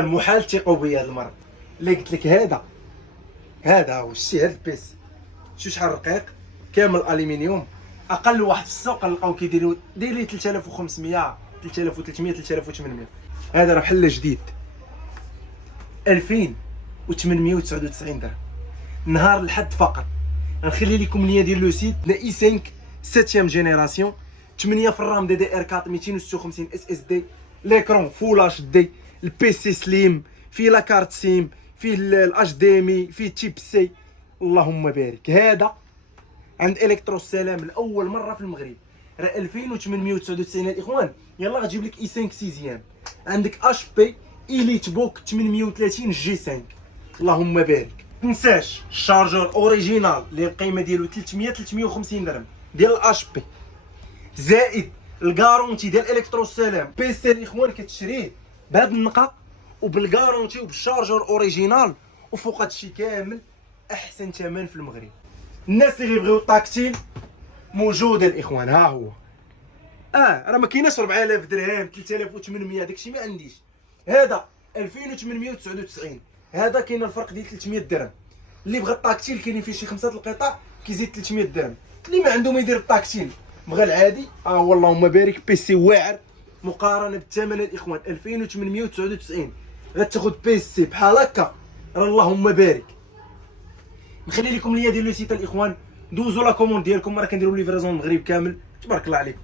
المحال تثيقوا بيا هاد المره. اللي قلت لك هذا هو شتي، هاد البيس شو شحال رقيق، كامل الومنيوم. اقل واحد في السوق نلقاو كيديروا لي 3500 3300 3800. هذا راه بحال جديد 2899 درهم. نهار الحد فقط. غنخلي لكم اللين ديال لو سيت اي 5 7 جينيراسيون، 8 في الرام دي دي ار 4 256 اس اس دي، ليكرون فول اتش دي، البي سي سليم، فيه لا كارت سيم، فيه الاش دي ام اي، فيه تيب سي. اللهم بارك. هذا عند الكترو السلام لاول مره في المغرب، راه 2899 الاخوان. يلا غتجيب لك اي 5 سيزيام. عندك اش بي اليت بوك 830 جي 5. اللهم بارك. تنساش الشارجور اوريجينال اللي القيمه ديالو 350 درهم ديال الاش بي، زائد الكارونتي ديال الكترو السلام. بي سي الاخوان كتشريه بهاد النقا وبالكارونتي وبالشارجور اوريجينال، وفوق هادشي كامل احسن ثمن في المغرب. الناس اللي غيبغيو الطاكتيل موجوده الاخوان. ها هو راه ما كايناش 4000 درهم 3800، داكشي ما عنديش. هذا 2899. هذا كاين الفرق ديال 300 درهم. اللي بغى الطاكتيل كاينين فيه شي 5 القطع كيزيد 300 درهم. اللي ما عنده ما يدير الطاكتيل بغى العادي واللهم بارك. بيسي واعر مقارنه بالثمن الاخوان 2899. غتاخذ بيسي بحال هكا راه اللهم بارك. نخلي لكم اللين ديال لو سيت الاخوان، دوزوا لا كوموند ديالكم، راه كنديروا ليفريزون المغرب كامل. تبارك الله عليكم.